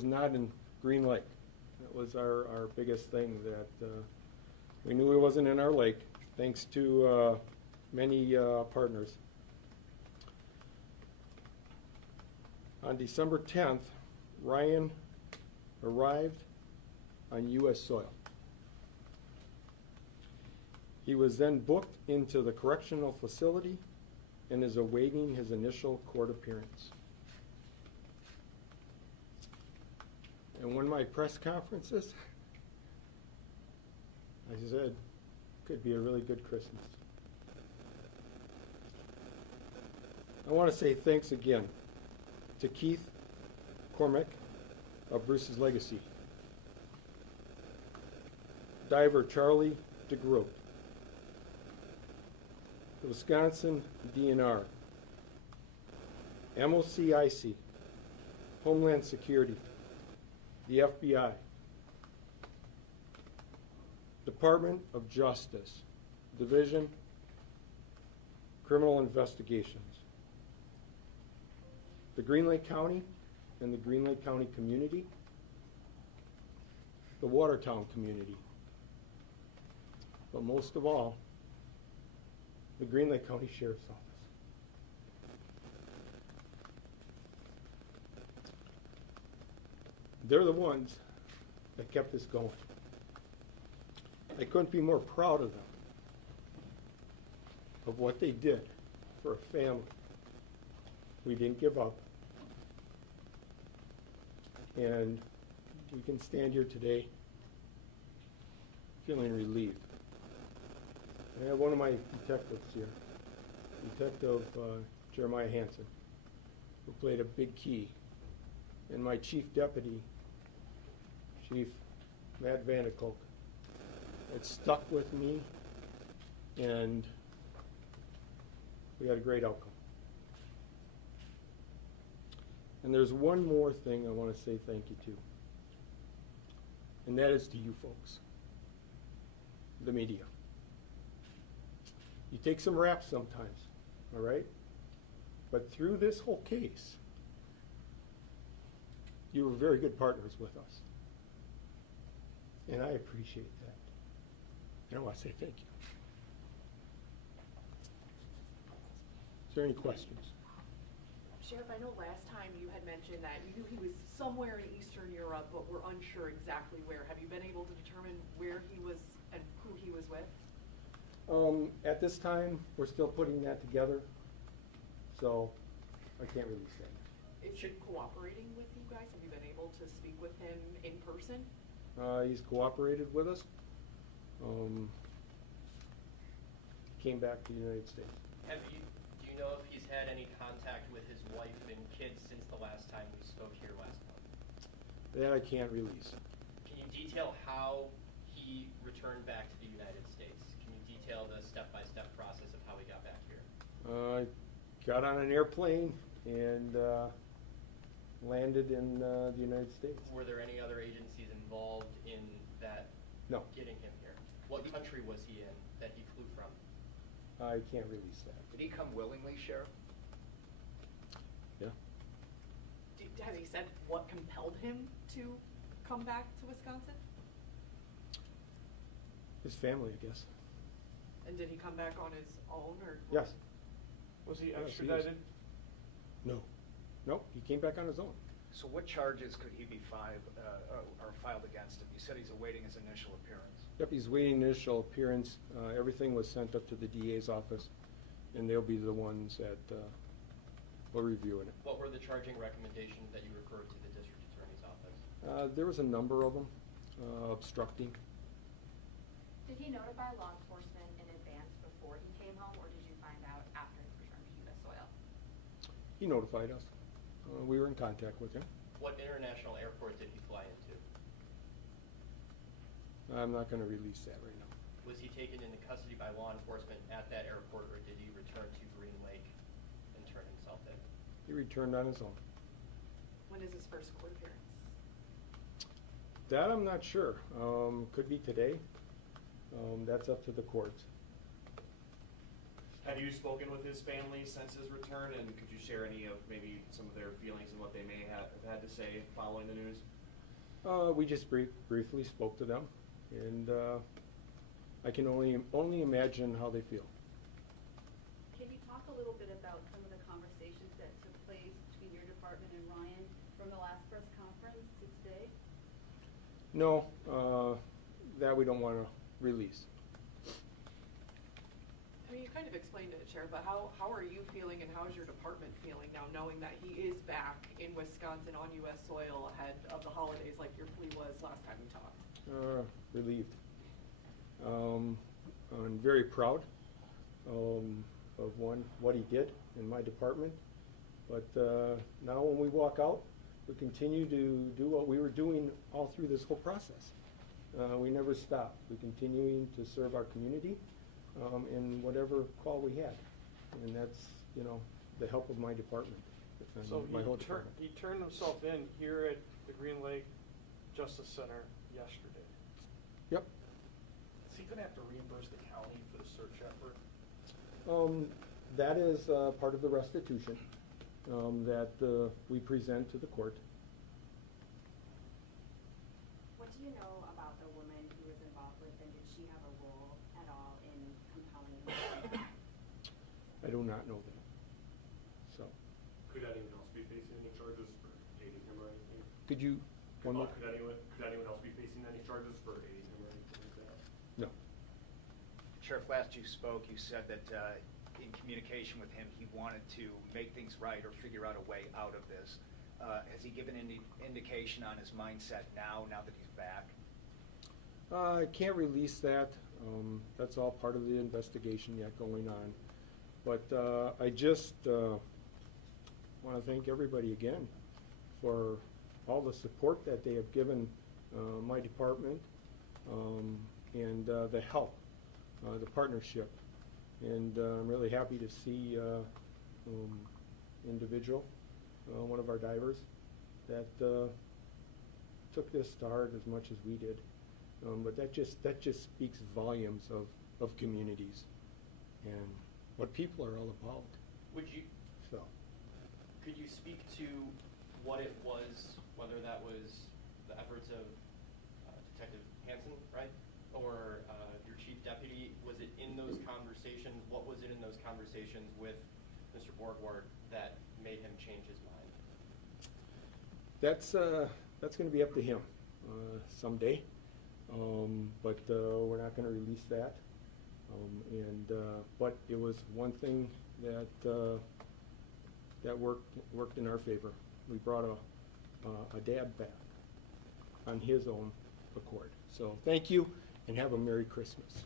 was not in Green Lake. That was our biggest thing, that we knew it wasn't in our lake, thanks to many partners. On December 10th, Ryan arrived on U.S. soil. He was then booked into the correctional facility and is awaiting his initial court appearance. And when my press conferences, I said, could be a really good Christmas. I want to say thanks again to Keith Cormack of Bruce's Legacy, diver Charlie DeGroot, the Wisconsin DNR, MOCIC, Homeland Security, the FBI, Department of Justice, Division, Criminal Investigations, the Green Lake County and the Green Lake County community, the Watertown community, but most of all, the Green Lake County Sheriff's Office. They're the ones that kept this going. I couldn't be more proud of them, of what they did for a family. We didn't give up. And we can stand here today feeling relieved. I have one of my detectives here, Detective Jeremiah Hansen, who played a big key, and my chief deputy, Chief Matt Vanderkolk. It stuck with me, and we had a great outcome. And there's one more thing I want to say thank you to, and that is to you folks, the media. You take some raps sometimes, all right? But through this whole case, you were very good partners with us. And I appreciate that. And I want to say thank you. Is there any questions? Sheriff, I know last time you had mentioned that you knew he was somewhere in Eastern Europe, but were unsure exactly where. Have you been able to determine where he was and who he was with? At this time, we're still putting that together, so I can't release that. Is he cooperating with you guys? Have you been able to speak with him in person? He's cooperated with us. Came back to the United States. Do you know if he's had any contact with his wife and kids since the last time we spoke here last month? That I can't release. Can you detail how he returned back to the United States? Can you detail the step-by-step process of how he got back here? I got on an airplane and landed in the United States. Were there any other agencies involved in that? No. Getting him here? What country was he in that he flew from? I can't release that. Did he come willingly, Sheriff? Yeah. Has he said what compelled him to come back to Wisconsin? His family, I guess. And did he come back on his own, or? Yes. Was he Yes, he is. extradited? No. No, he came back on his own. So what charges could he be filed against him? You said he's awaiting his initial appearance. Yep, he's waiting initial appearance. Everything was sent up to the DA's office, and they'll be the ones that will review it. What were the charging recommendations that you referred to the district attorney's office? There was a number of them. Obstructing. Did he notify law enforcement in advance before he came home, or did you find out after his return to U.S. soil? He notified us. We were in contact with him. What international airport did he fly into? I'm not going to release that right now. Was he taken into custody by law enforcement at that airport, or did he return to Green Lake and turn himself in? He returned on his own. When is his first court appearance? That I'm not sure. Could be today. That's up to the courts. Have you spoken with his family since his return, and could you share any of maybe some of their feelings and what they may have had to say following the news? We just briefly spoke to them, and I can only imagine how they feel. Can you talk a little bit about some of the conversations that took place between your department and Ryan from the last press conference to today? No, that we don't want to release. I mean, you kind of explained it, Sheriff, but how are you feeling and how is your department feeling now knowing that he is back in Wisconsin on U.S. soil ahead of the holidays like your plea was last time we talked? Relieved. I'm very proud of what he did in my department. But now when we walk out, we continue to do what we were doing all through this whole process. We never stop. We're continuing to serve our community in whatever call we had. And that's, the help of my department. And So my whole department. he turned himself in here at the Green Lake Justice Center yesterday. Yep. Is he gonna have to reimburse the county for the search effort? That is part of the restitution that we present to the court. What do you know about the woman he was involved with, and did she have a role at all in compelling him? I do not know that. So, Could anyone else be facing any charges for aiding him or anything? could you, one more? Could anyone else be facing any charges for aiding him or anything like that? No. Sheriff, last you spoke, you said that in communication with him, he wanted to make things right or figure out a way out of this. Has he given any indication on his mindset now that he's back? I can't release that. That's all part of the investigation yet going on. But I just want to thank everybody again for all the support that they have given my department and the help, the partnership. And I'm really happy to see individual, one of our divers, that took this to heart as much as we did. But that just speaks volumes of communities and what people are all about. Could you speak to what it was, whether that was the efforts of Detective Hansen, right, or your chief deputy? Was it in those conversations? What was it in those conversations with Mr. Borgwardt that made him change his mind? That's going to be up to him someday, but we're not going to release that. But it was one thing that worked in our favor. We brought a dad back on his own accord. So thank you, and have a Merry Christmas.